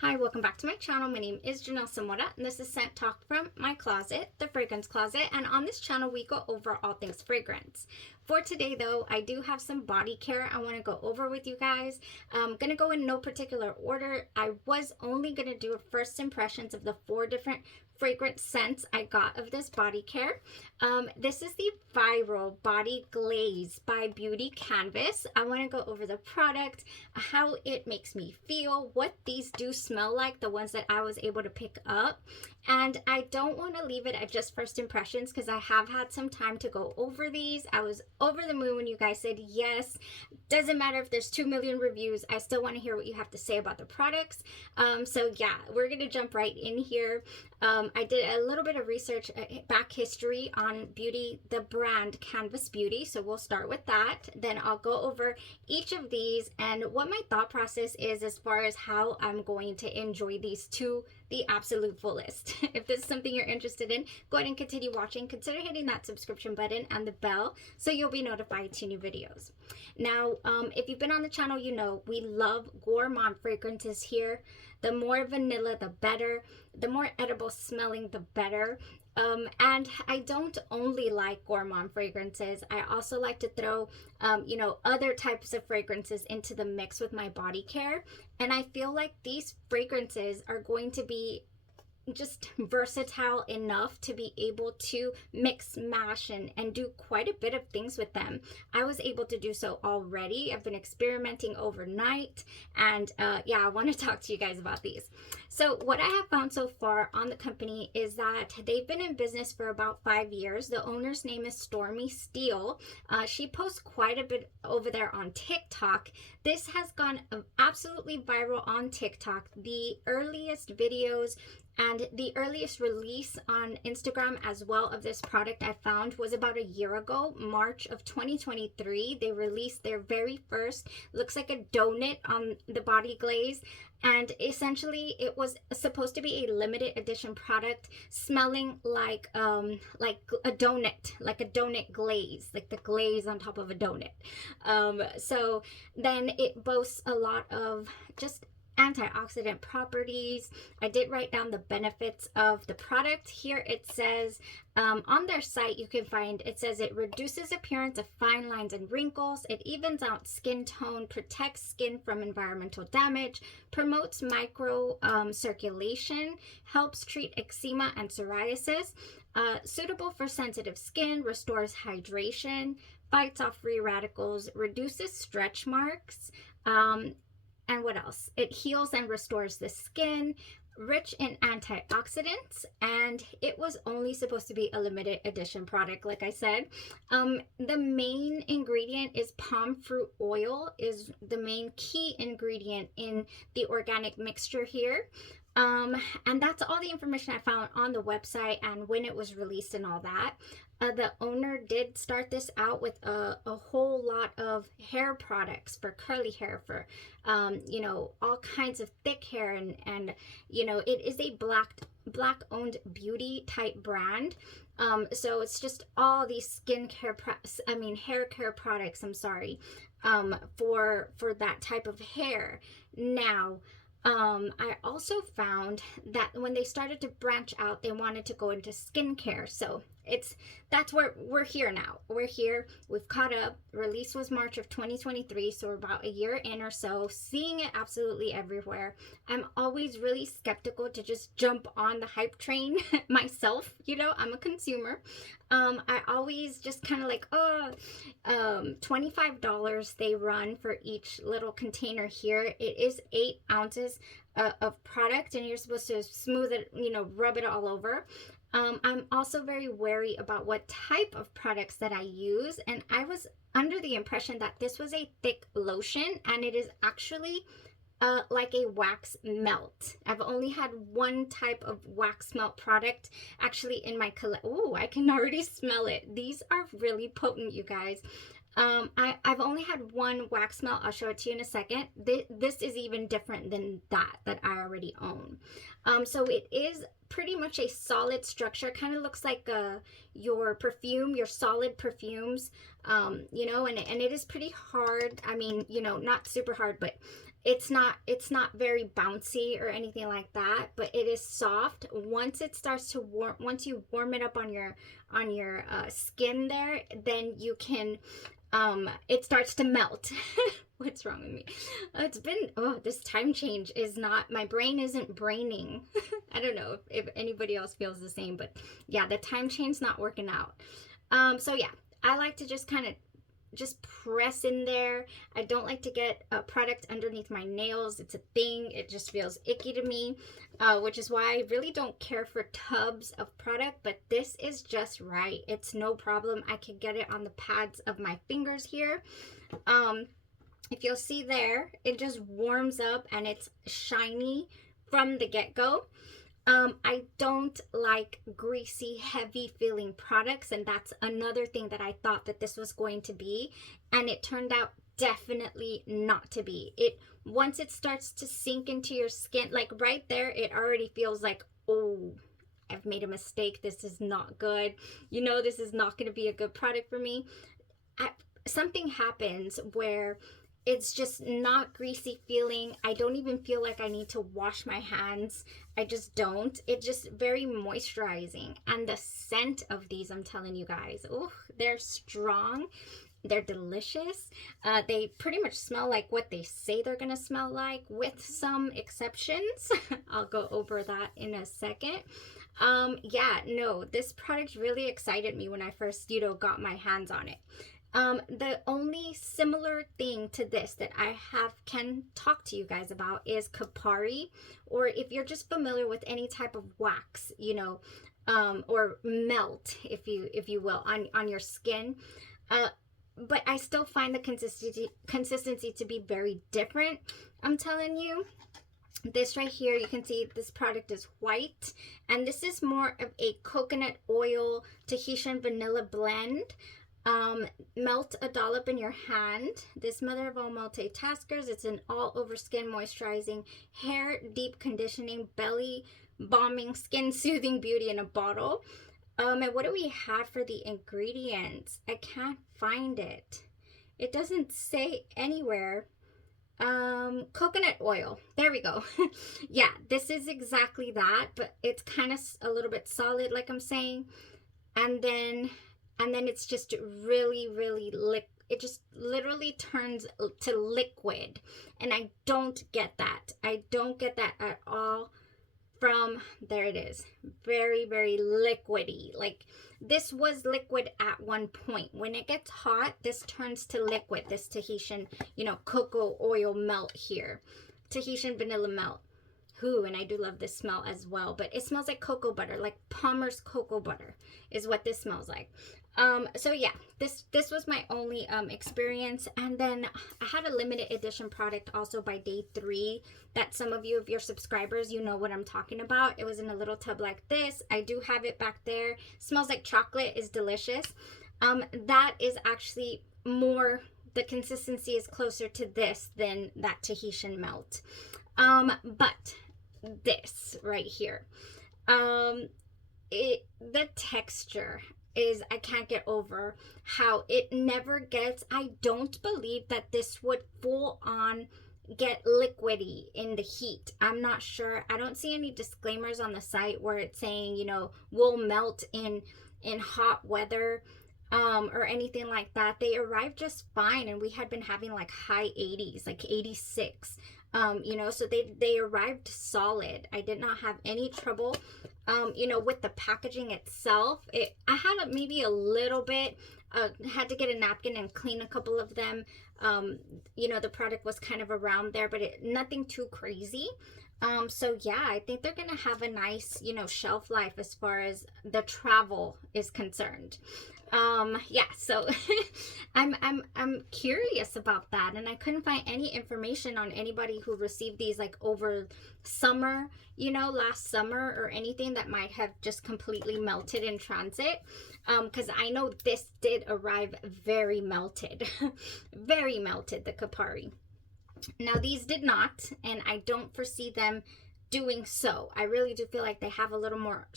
Hi, welcome back to my channel. My name is Janelle Samora, and this is Scent Talk from my closet, the fragrance closet. And on this channel, we go over all things fragrance. For today, though, I do have some body care I want to go over with you guys. I'm going to go in no particular order. I was only going to do a first impressions of the 4 different fragrance scents I got of this body care. This is the Viral Body Glaze by Beauty Canvas. I want to go over the product, how it makes me feel, what these do smell like, the ones that I was able to pick up. And I don't want to leave it at just first impressions because I have had some time to go over these. I was over the moon when you guys said yes. Doesn't matter if there's 2 million reviews, I still want to hear what you have to say about the products. So yeah, we're going to jump right in here. I did a little bit of research, back history on beauty, the brand Canvas Beauty. So we'll start with that. Then I'll go over each of these and what my thought process is as far as how I'm going to enjoy these to the absolute fullest. If this is something you're interested in, go ahead and continue watching. Consider hitting that subscription button and the bell so you'll be notified to new videos. Now, if you've been on the channel, you know we love Gourmand fragrances here. The more vanilla, the better. The more edible smelling, the better. And I don't only like Gourmand fragrances. I also like to throw, other types of fragrances into the mix with my body care. And I feel like these fragrances are going to be just versatile enough to be able to mix, mash, and do quite a bit of things with them. I was able to do so already. I've been experimenting overnight, and yeah, I want to talk to you guys about these. So what I have found so far on the company is that they've been in business for about 5 years. The owner's name is Stormy Steele. She posts quite a bit over there on TikTok. This has gone absolutely viral on TikTok. The earliest videos and the earliest release on Instagram as well of this product I found was about a year ago, March of 2023. They released their very first, looks like a donut on the body glaze. And essentially it was supposed to be a limited edition product smelling like a donut glaze, like the glaze on top of a donut. So then it boasts a lot of just antioxidant properties. I did write down the benefits of the product. Here it says, on their site you can find, it says it reduces appearance of fine lines and wrinkles, it evens out skin tone, protects skin from environmental damage, promotes micro circulation, helps treat eczema and psoriasis, suitable for sensitive skin, restores hydration, fights off free radicals, reduces stretch marks, and what else? It heals and restores the skin, rich in antioxidants, and it was only supposed to be a limited edition product, like I said. The main ingredient is palm fruit oil, is the main key ingredient in the organic mixture here. And that's all the information I found on the website and when it was released and all that. The owner did start this out with a whole lot of hair products for curly hair, for all kinds of thick hair, and it is a black owned beauty type brand. So it's just all these hair care products, for that type of hair. Now, I also found that when they started to branch out, they wanted to go into skincare. So that's where we're here now. We're here. We've caught up. Release was March of 2023, so we're about a year in or so, seeing it absolutely everywhere. I'm always really skeptical to just jump on the hype train myself. I'm a consumer. I always just kind of like, $25 they run for each little container here. It is 8 ounces of product, and you're supposed to smooth it, rub it all over. I'm also very wary about what type of products that I use, and I was under the impression that this was a thick lotion, and it is actually like a wax melt. I've only had one type of wax melt product actually in my collection. Oh, I can already smell it. These are really potent, you guys. I've only had one wax melt. I'll show it to you in a second. This is even different than that I already own. So it is pretty much a solid structure. Kind of looks like your perfume, your solid perfumes, and it is pretty hard. I mean, not super hard, but it's not very bouncy or anything like that, but it is soft. Once it starts to warm, once you warm it up on your skin there, then you can it starts to melt. What's wrong with me? It's been, oh, this time change is not, my brain isn't braining. I don't know if anybody else feels the same, but yeah, the time change's not working out. So yeah, I like to just kind of just press in there. I don't like to get a product underneath my nails. It's a thing. It just feels icky to me, which is why I really don't care for tubs of product, but this is just right. It's no problem. I can get it on the pads of my fingers here. If you'll see there, it just warms up and it's shiny from the get-go. I don't like greasy, heavy feeling products, and that's another thing that I thought that this was going to be, and it turned out definitely not to be. Once it starts to sink into your skin, like right there, it already feels like, oh, I've made a mistake. This is not good. You know, this is not going to be a good product for me. Something happens where it's just not greasy feeling. I don't even feel like I need to wash my hands. I just don't. It's just very moisturizing. And the scent of these, I'm telling you guys, oh, they're strong. They're delicious. They pretty much smell like what they say they're gonna smell like, with some exceptions. I'll go over that in a second. Yeah, no, this product really excited me when I first, got my hands on it. The only similar thing to this that I can talk to you guys about is Kapari, or if you're just familiar with any type of wax, or melt, if you will, on your skin. But I still find the consistency to be very different. I'm telling you. This right here, you can see this product is white, and this is more of a coconut oil Tahitian vanilla blend. Melt a dollop in your hand. This mother of all multitaskers. It's an all over skin moisturizing, hair deep conditioning, belly bombing, skin soothing beauty in a bottle. And what do we have for the ingredients? I can't find it. It doesn't say anywhere. Coconut oil. There we go. Yeah, this is exactly that, but it's kind of a little bit solid, like I'm saying. And then it's just really, really it just literally turns to liquid. And I don't get that. I don't get that at all from, there it is. Very, very liquidy. Like, this was liquid at one point. When it gets hot, this turns to liquid. This Tahitian, cocoa oil melt here. Tahitian vanilla melt. Ooh, and I do love this smell as well. But it smells like cocoa butter, like Palmer's cocoa butter is what this smells like. So yeah, this was my only experience. And then I had a limited edition product also by day 3 that some of you, if you're subscribers, you know what I'm talking about. It was in a little tub like this. I do have it back there. Smells like chocolate, is delicious. That is actually more, the consistency is closer to this than that Tahitian melt. But this right here, the texture is, I can't get over how it never gets, I don't believe that this would full on get liquidy in the heat. I'm not sure. I don't see any disclaimers on the site where it's saying, will melt in hot weather, or anything like that. They arrived just fine, and we had been having like high 80s, like 86. So they arrived solid. I did not have any trouble, with the packaging itself. I had maybe a little bit, had to get a napkin and clean a couple of them. The product was kind of around there, but nothing too crazy. So yeah, I think they're gonna have a nice, shelf life as far as the travel is concerned. Yeah, so I'm curious about that, and I couldn't find any information on anybody who received these like over summer, last summer, or anything that might have just completely melted in transit. Because I know this did arrive very melted, very melted, the Kapari. Now these did not, and I don't foresee them doing so. I really do feel like they have a little more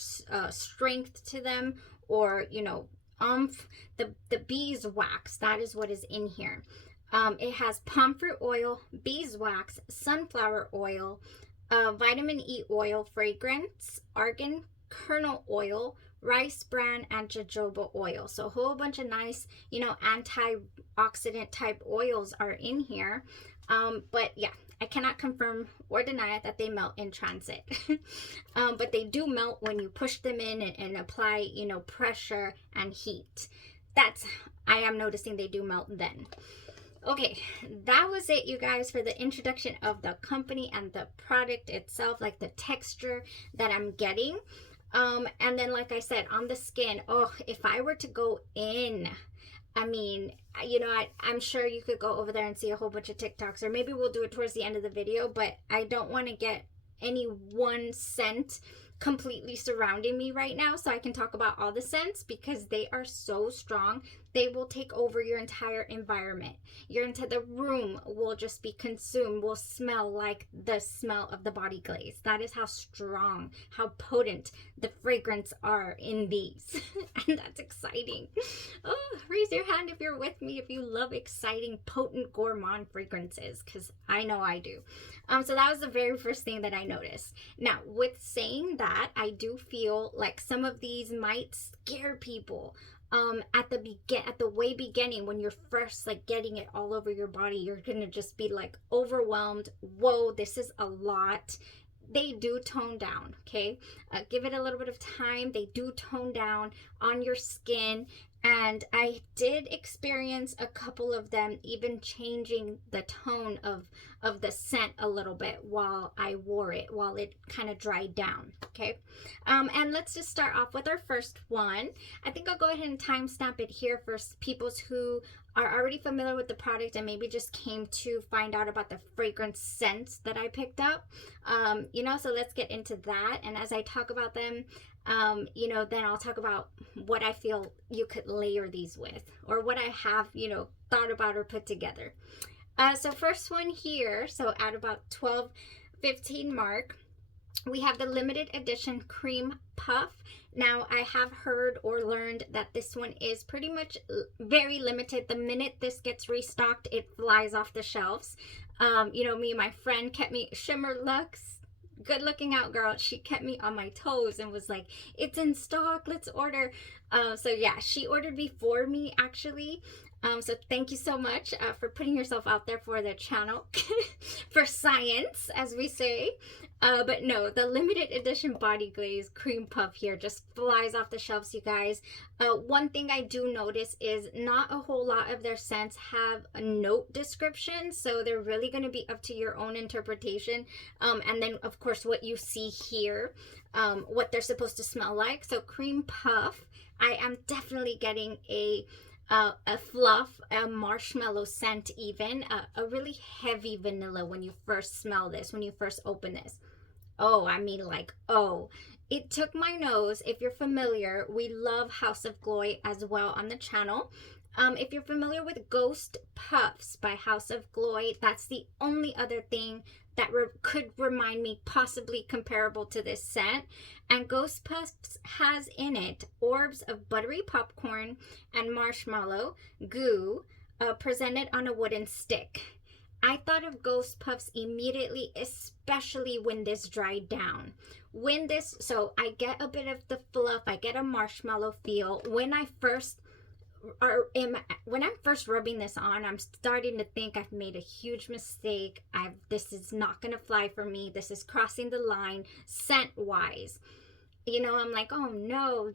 strength to them, or the beeswax, that is what is in here. It has palm fruit oil, beeswax, sunflower oil, vitamin E oil, fragrance, argan kernel oil, rice bran, and jojoba oil. So a whole bunch of nice, antioxidant type oils are in here. But yeah, I cannot confirm or deny it that they melt in transit. But they do melt when you push them in and apply, pressure and heat. I am noticing they do melt then. Okay, that was it, you guys, for the introduction of the company and the product itself, like the texture that I'm getting. And then, like I said, on the skin, if I were to go in, I mean, I'm sure you could go over there and see a whole bunch of TikToks, or maybe we'll do it towards the end of the video, but I don't want to get any one scent completely surrounding me right now, so I can talk about all the scents because they are so strong. They will take over your entire environment. The room will just be consumed, will smell like the smell of the body glaze. That is how strong, how potent the fragrance are in these. And that's exciting. Raise your hand if you're with me, if you love exciting, potent gourmand fragrances, because I know I do. So that was the very first thing that I noticed. Now, with saying that, I do feel like some of these might scare people. At the way beginning, when you're first like getting it all over your body, you're gonna just be like overwhelmed. Whoa, this is a lot. They do tone down, okay? Give it a little bit of time. They do tone down on your skin. And I did experience a couple of them even changing the tone of the scent a little bit while I wore it, while it kind of dried down, okay? And let's just start off with our first one. I think I'll go ahead and timestamp it here for people who are already familiar with the product and maybe just came to find out about the fragrance scents that I picked up. So let's get into that. And as I talk about them, then I'll talk about what I feel you could layer these with, or what I have, thought about or put together. So first one here, so at about 12-15 mark, we have the limited edition Kreampuff. Now, I have heard or learned that this one is pretty much very limited. The minute this gets restocked, it flies off the shelves. Me and my friend kept me, Shimmer Lux, good looking out girl, she kept me on my toes and was like, it's in stock, let's order. So yeah, she ordered before me actually. So thank you so much for putting yourself out there for the channel, for science, as we say. But no, the limited edition body glaze Kreampuff here just flies off the shelves, you guys. One thing I do notice is not a whole lot of their scents have a note description, so they're really going to be up to your own interpretation. And then, of course, what you see here, what they're supposed to smell like. So Kreampuff, I am definitely getting a fluff, a marshmallow scent even, a really heavy vanilla when you first smell this, when you first open this. It took my nose. If you're familiar, we love House of Glory as well on the channel. If you're familiar with Ghost Puffs by House of Glory, that's the only other thing that could remind me possibly comparable to this scent. And Ghost Puffs has in it orbs of buttery popcorn and marshmallow goo presented on a wooden stick. I thought of Ghost Puffs immediately, especially when this dried down. So I get a bit of the fluff, I get a marshmallow feel. When I'm first rubbing this on, I'm starting to think I've made a huge mistake. This is not gonna fly for me. This is crossing the line scent wise. I'm like, oh no,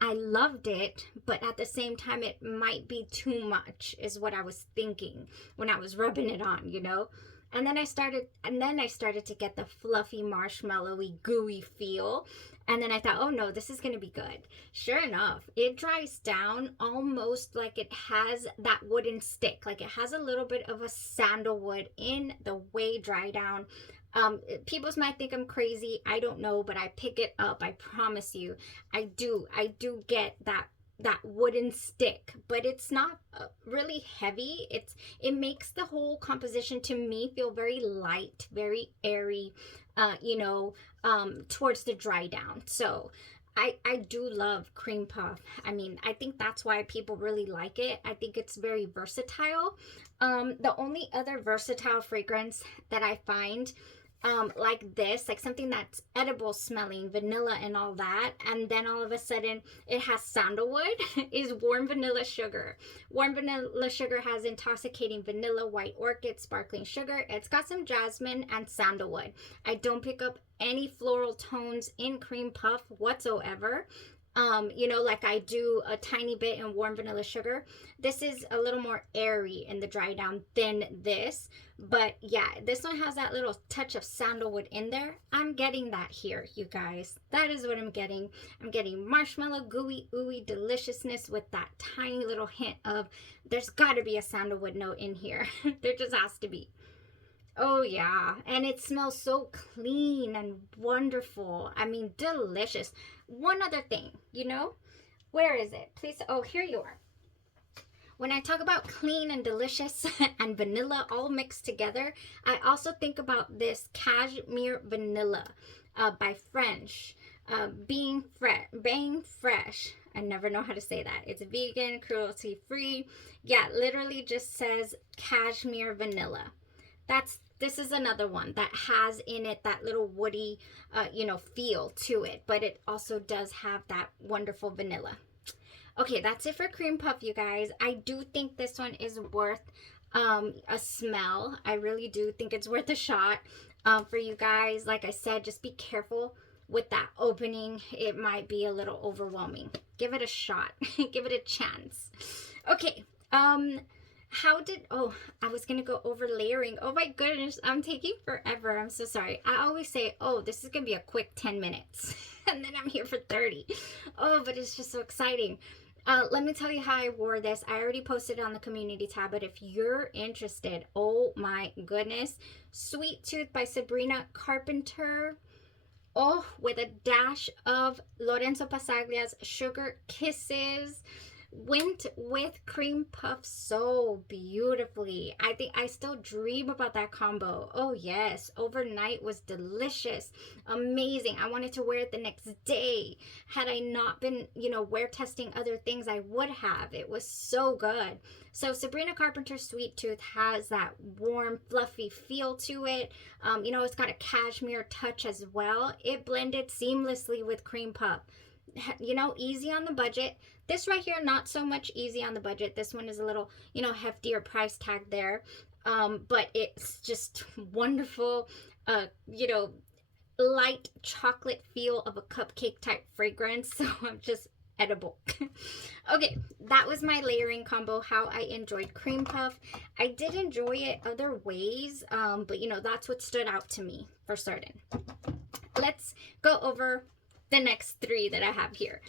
I loved it, but at the same time, it might be too much, is what I was thinking when I was rubbing it on, And then I started to get the fluffy, marshmallowy, gooey feel. And then I thought, oh no, this is going to be good. Sure enough, it dries down almost like it has that wooden stick. Like it has a little bit of a sandalwood in the way dry down. People might think I'm crazy. I don't know, but I pick it up. I promise you. I do get that wooden stick, but it's not really heavy. It makes the whole composition to me feel very light, very airy, towards the dry down. So I do love Kreampuff. I mean, I think that's why people really like it. I think it's very versatile. The only other versatile fragrance that I find like this, like something that's edible smelling, vanilla and all that, and then all of a sudden it has sandalwood, is warm vanilla sugar. Warm vanilla sugar has intoxicating vanilla, white orchid, sparkling sugar. It's got some jasmine and sandalwood. I don't pick up any floral tones in Kreampuff whatsoever. You know, like I do a tiny bit in warm vanilla sugar. This is a little more airy in the dry down than this. But yeah, this one has that little touch of sandalwood in there. I'm getting that here, you guys. That is what I'm getting. I'm getting marshmallow, gooey, ooey deliciousness with that tiny little hint of, there's got to be a sandalwood note in here. There just has to be. Oh yeah, and it smells so clean and wonderful. I mean, delicious. One other thing, you know, where is it? Please, oh, here you are. When I talk about clean and delicious and vanilla all mixed together, I also think about this Cashmere Vanilla by French. Being fresh. I never know how to say that. It's vegan, cruelty free. Yeah, literally just says Cashmere Vanilla. This is another one that has in it that little woody, you know, feel to it, but it also does have that wonderful vanilla. Okay, that's it for Kreampuff, you guys. I do think this one is worth a smell. I really do think it's worth a shot for you guys. Like I said, just be careful with that opening. It might be a little overwhelming. Give it a shot. Give it a chance. Okay, I was gonna go over layering. Oh my goodness, I'm taking forever. I'm so sorry. I always say, oh, this is gonna be a quick 10 minutes and then I'm here for 30. Oh, but it's just so exciting. Let me tell you how I wore this. I already posted it on the community tab, but if you're interested, oh my goodness. Sweet Tooth by Sabrina Carpenter. Oh, with a dash of Lorenzo Pasaglia's Sugar Kisses. Went with Kreampuff so beautifully. I think I still dream about that combo. Oh yes, overnight was delicious, amazing. I wanted to wear it the next day. Had I not been, you know, wear testing other things, I would have. It was so good. So Sabrina Carpenter's Sweet Tooth has that warm, fluffy feel to it. You know, it's got a cashmere touch as well. It blended seamlessly with Kreampuff. You know, easy on the budget. This right here, not so much easy on the budget. This one is a little, you know, heftier price tag there. But it's just wonderful, you know, light chocolate feel of a cupcake type fragrance. So I'm just edible. Okay, that was my layering combo, how I enjoyed Kreampuff. I did enjoy it other ways, but you know, that's what stood out to me for certain. Let's go over the next three that I have here.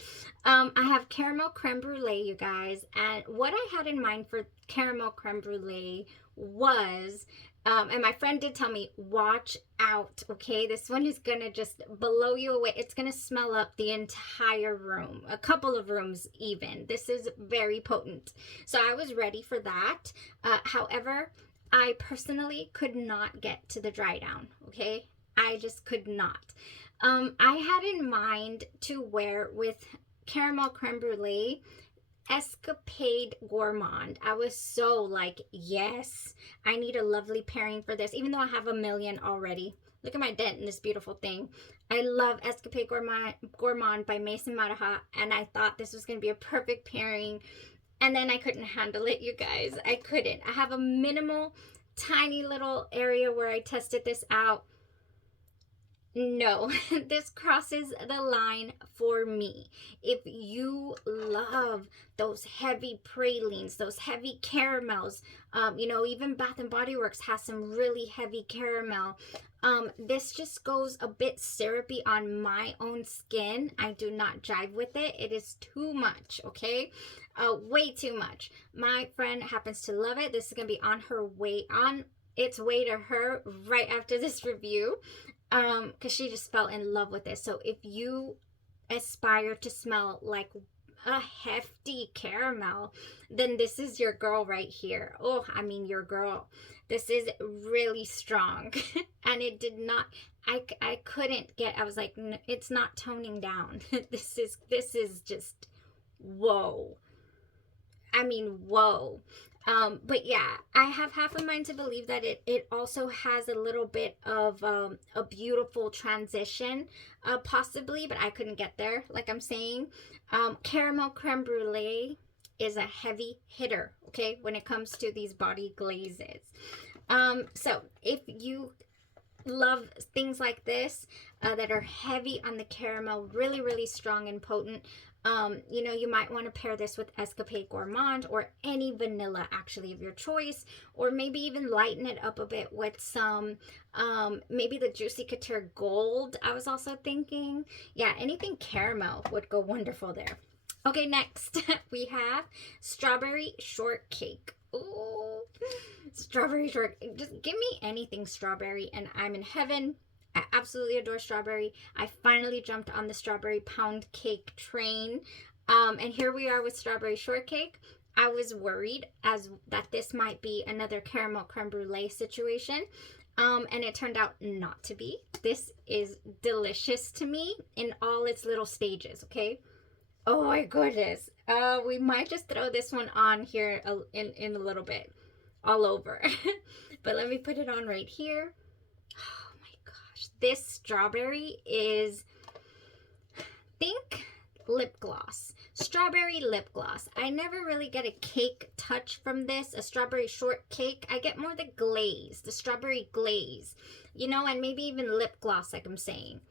I have caramel creme brulee, you guys, and what I had in mind for caramel creme brulee was, and my friend did tell me, watch out, okay? This one is gonna just blow you away. It's gonna smell up the entire room, a couple of rooms even. This is very potent. So I was ready for that. However, I personally could not get to the dry down, okay? I just could not. I had in mind to wear with caramel creme brulee Escapade Gourmand. I was so like, yes, I need a lovely pairing for this, even though I have a million already. Look at my dent in this beautiful thing. I love Escapade Gourmand by Mason Maraha, and I thought this was going to be a perfect pairing, and then I couldn't handle it, you guys. I couldn't. I have a minimal, tiny little area where I tested this out. No, this crosses the line for me. If you love those heavy pralines, those heavy caramels, you know, even Bath & Body Works has some really heavy caramel. This just goes a bit syrupy on my own skin. I do not jive with it. It is too much, okay? Way too much. My friend happens to love it. This is going to be on its way to her right after this review. Because she just fell in love with this. So if you aspire to smell like a hefty caramel, then this is your girl right here. Oh, I mean your girl. This is really strong. And it did not, I couldn't get, I was like, it's not toning down. This is just, whoa. I mean, whoa. But yeah, I have half a mind to believe that it also has a little bit of a beautiful transition, possibly, but I couldn't get there, like I'm saying. Caramel creme brulee is a heavy hitter, okay, when it comes to these body glazes. So if you love things like this that are heavy on the caramel, really, really strong and potent, you know, you might want to pair this with Escapade Gourmand or any vanilla actually of your choice, or maybe even lighten it up a bit with some, maybe the Juicy Couture Gold. I was also thinking, yeah, anything caramel would go wonderful there. Okay, next we have Strawberry Shortcake. Ooh, strawberry shortcake. Just give me anything strawberry and I'm in heaven. I absolutely adore strawberry. I finally jumped on the strawberry pound cake train. And here we are with strawberry shortcake. I was worried that this might be another caramel creme brulee situation. And it turned out not to be. This is delicious to me in all its little stages, okay? Oh my goodness. We might just throw this one on here in a little bit. All over. But let me put it on right here. Oh my gosh. This strawberry is, think lip gloss. Strawberry lip gloss. I never really get a cake touch from this. A strawberry shortcake. I get more the glaze. The strawberry glaze. You know, and maybe even lip gloss like I'm saying.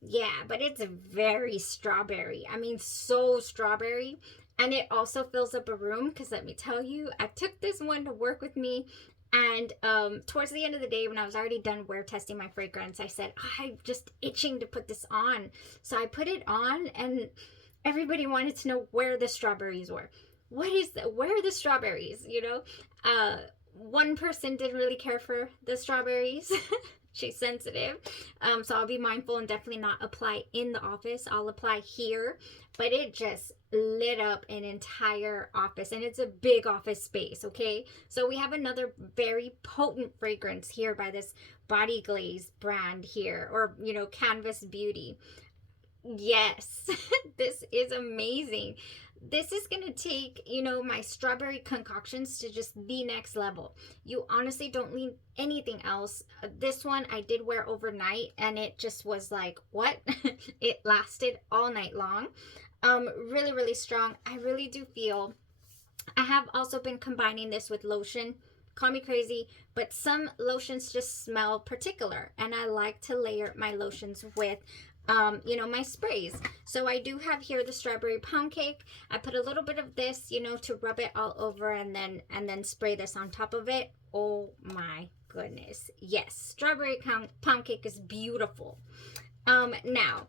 Yeah, but it's very strawberry. I mean, so strawberry. And it also fills up a room because let me tell you, I took this one to work with me. And towards the end of the day, when I was already done wear testing my fragrance, I said, I'm just itching to put this on. So I put it on and everybody wanted to know where the strawberries were. Where are the strawberries? You know, one person didn't really care for the strawberries. She's sensitive, so I'll be mindful and definitely not apply in the office. I'll apply here, but it just lit up an entire office, and it's a big office space, okay? So we have another very potent fragrance here by this Body Glaze brand here, or, you know, Canvas Beauty. Yes, this is amazing. This is going to take, you know, my strawberry concoctions to just the next level. You honestly don't need anything else. This one I did wear overnight and it just was like, what? It lasted all night long. Really, really strong. I really do feel, I have also been combining this with lotion. Call me crazy, but some lotions just smell particular and I like to layer my lotions with you know, my sprays. So I do have here the strawberry pound cake. I put a little bit of this, you know, to rub it all over and then spray this on top of it. Oh my goodness. Yes, strawberry pound cake is beautiful. Now,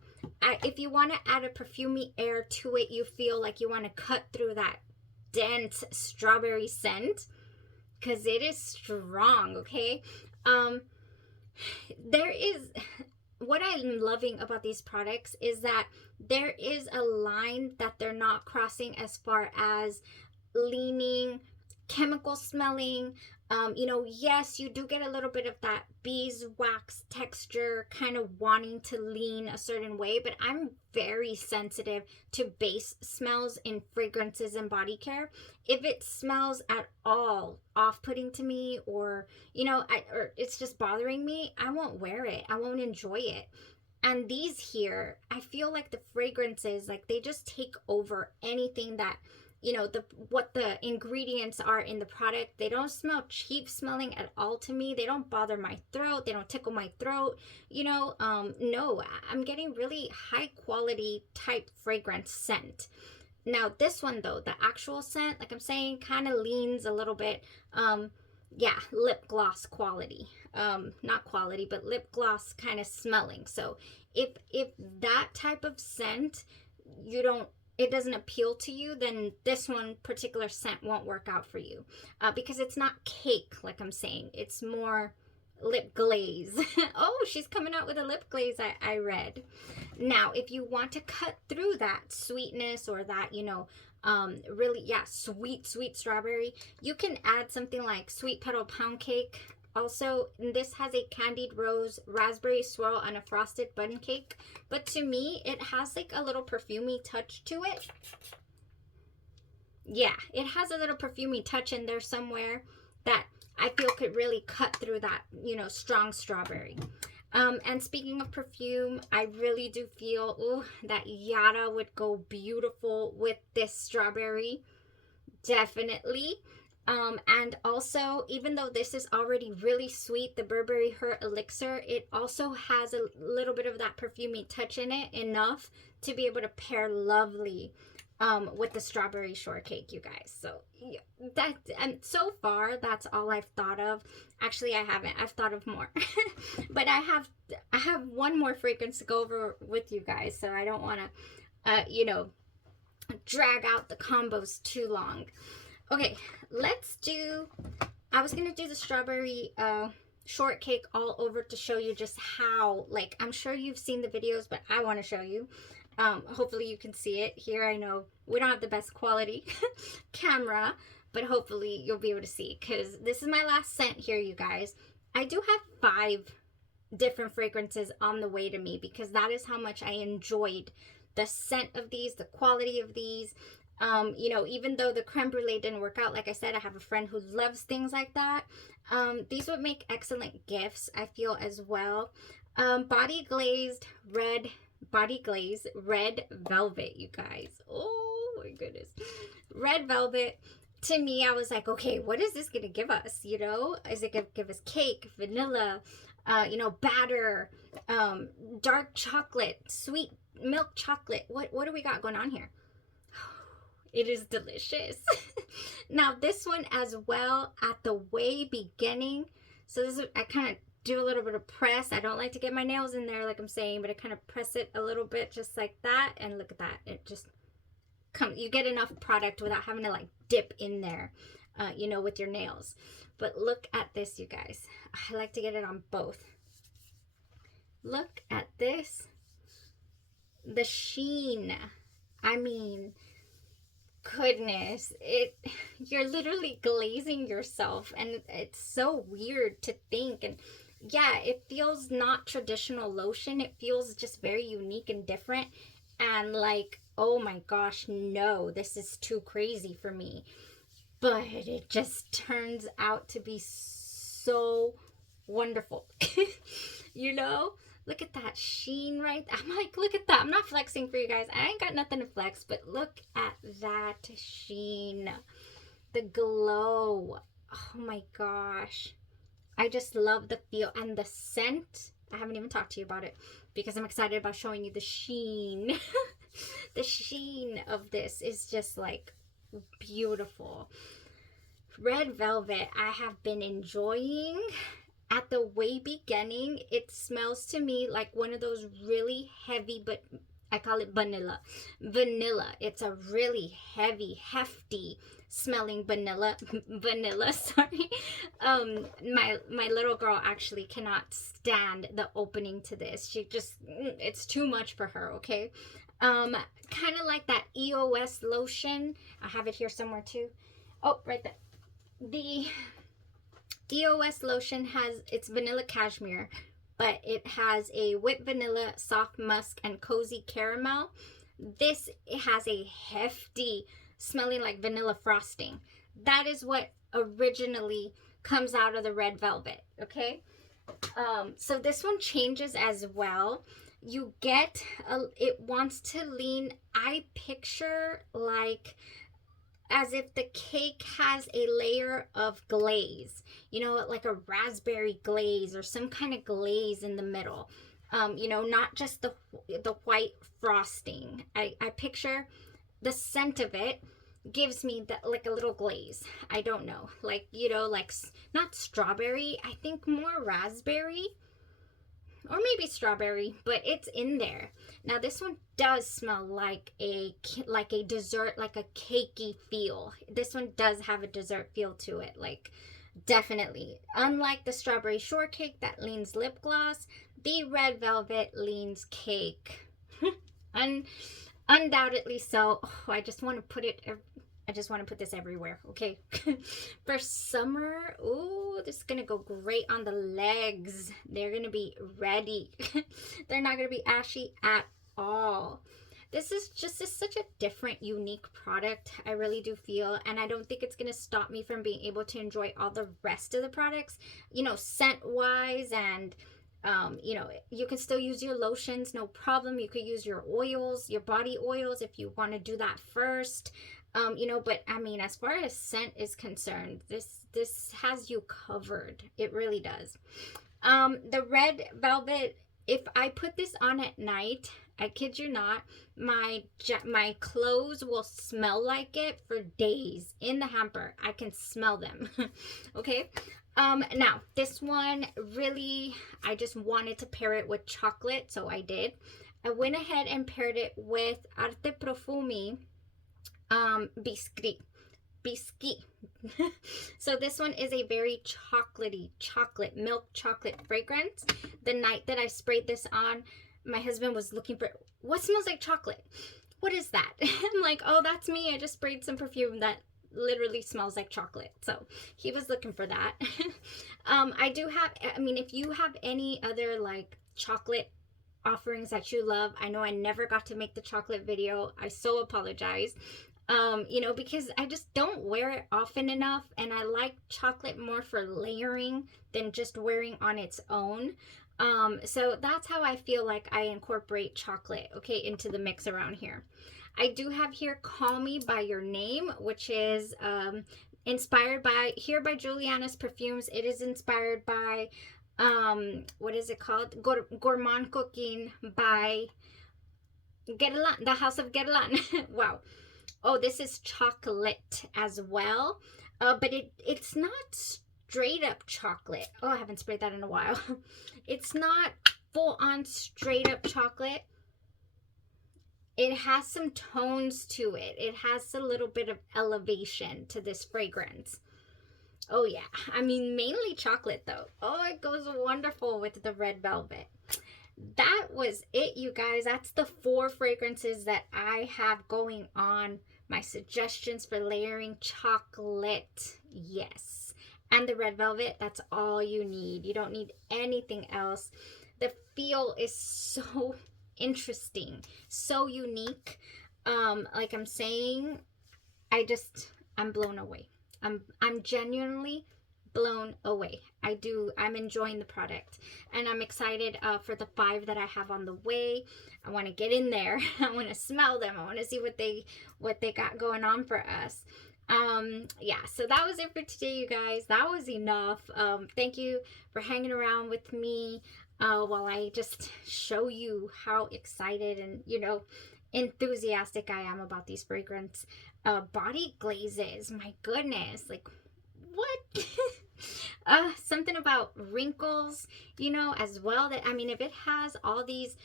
if you want to add a perfumey air to it, you feel like you want to cut through that dense strawberry scent, because it is strong, okay? There is... What I'm loving about these products is that there is a line that they're not crossing as far as leaning, chemical smelling. You know, yes, you do get a little bit of that beeswax texture, kind of wanting to lean a certain way, but I'm very sensitive to base smells in fragrances and body care. If it smells at all off-putting to me, or, you know, or it's just bothering me, I won't wear it. I won't enjoy it. And these here, I feel like the fragrances, like they just take over anything that, you know, what the ingredients are in the product. They don't smell cheap smelling at all to me. They don't bother my throat. They don't tickle my throat. You know, no, I'm getting really high quality type fragrance scent. Now this one though, the actual scent, like I'm saying, kind of leans a little bit, yeah, lip gloss quality. Not quality, but lip gloss kind of smelling. So if that type of scent, it doesn't appeal to you, then this one particular scent won't work out for you, because it's not cake, like I'm saying. It's more lip glaze. Oh, she's coming out with a lip glaze, I read. Now, if you want to cut through that sweetness or that, you know, really, yeah, sweet strawberry, you can add something like Sweet Petal Pound Cake. also, this has a candied rose, raspberry swirl, and a frosted bun cake. But to me, it has like a little perfumey touch to it. Yeah, it has a little perfumey touch in there somewhere that I feel could really cut through that, you know, strong strawberry. And speaking of perfume, I really do feel that Yara would go beautiful with this strawberry. Definitely. And also, even though this is already really sweet, the Burberry Her Elixir, it also has a little bit of that perfumey touch in it, enough to be able to pair lovely with the strawberry shortcake, you guys. So yeah, that, and so far that's all I've thought of. Actually, I haven't. I've thought of more. But I have one more fragrance to go over with you guys, so I don't want to you know, drag out the combos too long. Okay, let's do, I was gonna do the strawberry shortcake all over to show you just how, like, I'm sure you've seen the videos, but I want to show you. Hopefully you can see it here. I know we don't have the best quality camera, but hopefully you'll be able to see, because this is my last scent here, you guys. I do have 5 different fragrances on the way to me, because that is how much I enjoyed the scent of these, the quality of these. You know, even though the creme brulee didn't work out, like I said, I have a friend who loves things like that. These would make excellent gifts, I feel, as well. Body glaze red velvet, you guys. Oh my goodness. Red velvet. To me, I was like, okay, what is this gonna give us? You know, is it gonna give us cake, vanilla, you know, batter, dark chocolate, sweet milk chocolate? What do we got going on here? It is delicious. Now this one as well, at the way beginning, so this is, I kind of do a little bit of press. I don't like to get my nails in there, like I'm saying, but I kind of press it a little bit just like that, and look at that. It just you get enough product without having to like dip in there, you know, with your nails. But look at this, you guys. I like to get it on both. Look at this. The sheen. I mean, goodness, you're literally glazing yourself, and it's so weird to think. And yeah, it feels not traditional lotion. It feels just very unique and different, and like, oh my gosh, no, this is too crazy for me. But it just turns out to be so wonderful. You know, look at that sheen right there. I'm like, look at that. I'm not flexing for you guys. I ain't got nothing to flex, but look at that sheen. The glow. Oh my gosh. I just love the feel and the scent. I haven't even talked to you about it because I'm excited about showing you the sheen. The sheen of this is just like beautiful. Red velvet, I have been enjoying. At the way beginning, it smells to me like one of those really heavy, but I call it vanilla. Vanilla. It's a really heavy, hefty smelling vanilla. Sorry. My little girl actually cannot stand the opening to this. She just, it's too much for her, okay? Kind of like that EOS lotion. I have it here somewhere too. Oh, right there. The EOS lotion has, it's vanilla cashmere, but it has a whipped vanilla, soft musk, and cozy caramel. This has a hefty smelling like vanilla frosting. That is what originally comes out of the red velvet, okay? So this one changes as well. You get, it wants to lean, I picture like as if the cake has a layer of glaze, you know, like a raspberry glaze or some kind of glaze in the middle. You know, not just the white frosting. I picture the scent of it gives me that, like a little glaze. I don't know, like, you know, like not strawberry. I think more raspberry or maybe strawberry, but it's in there. Now this one does smell like a dessert, like a cakey feel. This one does have a dessert feel to it, like definitely. Unlike the strawberry shortcake that leans lip gloss, the red velvet leans cake. Undoubtedly so. Oh, I just want to put it I just want to put this everywhere, okay? For summer, oh, this is going to go great on the legs. They're going to be ready. They're not going to be ashy at all. This is just such a different, unique product, I really do feel. And I don't think it's going to stop me from being able to enjoy all the rest of the products, you know, scent-wise. And, you know, you can still use your lotions, no problem. You could use your oils, your body oils, if you want to do that first. You know, but I mean, as far as scent is concerned, this has you covered. It really does. The red velvet, if I put this on at night, I kid you not, my clothes will smell like it for days in the hamper. I can smell them. Okay. Now this one really, I just wanted to pair it with chocolate, so I did. I went ahead and paired it with Arte Profumi Biscuit. So this one is a very chocolatey, milk chocolate fragrance. The night that I sprayed this on, my husband was looking for, what smells like chocolate? What is that? I'm like, oh, that's me. I just sprayed some perfume that literally smells like chocolate. So he was looking for that. I do have, I mean, if you have any other like chocolate offerings that you love, I know I never got to make the chocolate video. I so apologize. You know, because I just don't wear it often enough, and I like chocolate more for layering than just wearing on its own. So that's how I feel like I incorporate chocolate, okay, into the mix around here. I do have here Call Me By Your Name, which is inspired by Juliana's Perfumes. It is inspired by, what is it called? Gourmand Cooking by Guerlain, the House of Guerlain. Wow. Oh, this is chocolate as well, but it's not straight up chocolate. Oh, I haven't sprayed that in a while. It's not full on straight up chocolate. It has some tones to it. It has a little bit of elevation to this fragrance. Oh yeah, I mean mainly chocolate though. Oh, it goes wonderful with the red velvet. That was it, you guys. That's the 4 fragrances that I have going on my suggestions for layering chocolate. Yes. And the red velvet, that's all you need. You don't need anything else. The feel is so interesting, so unique. Like I'm saying, I'm blown away. I'm genuinely blown away. I'm enjoying the product, and I'm excited for the 5 that I have on the way. I want to get in there. I want to smell them. I want to see what they got going on for us. Yeah, so that was it for today, you guys. That was enough. Thank you for hanging around with me while I just show you how excited and, you know, enthusiastic I am about these fragrance body glazes. My goodness, like what? Something about wrinkles, you know, as well. That, I mean, if it has all these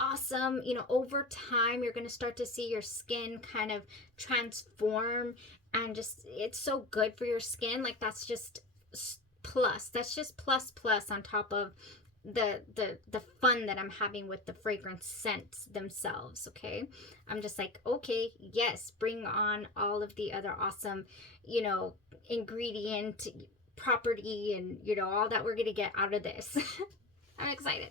awesome, you know, over time you're going to start to see your skin kind of transform, and just, it's so good for your skin. Like that's just plus. That's just plus on top of the fun that I'm having with the fragrance scents themselves. Okay, I'm just like, okay, yes, bring on all of the other awesome, you know, ingredient property and, you know, all that we're gonna get out of this. I'm excited.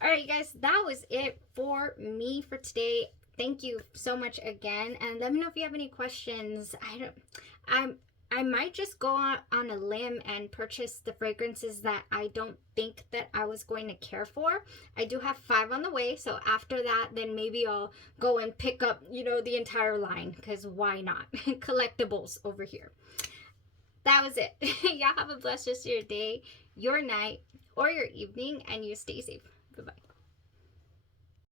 All right, you guys, that was it for me for today. Thank you so much again, and let me know if you have any questions. I might just go on a limb and purchase the fragrances that I don't think that I was going to care for. I do have 5 on the way, so after that, then maybe I'll go and pick up, you know, the entire line, because why not? Collectibles over here. That was it. Y'all have a blessed rest of your day, your night, or your evening, and you stay safe. Bye-bye.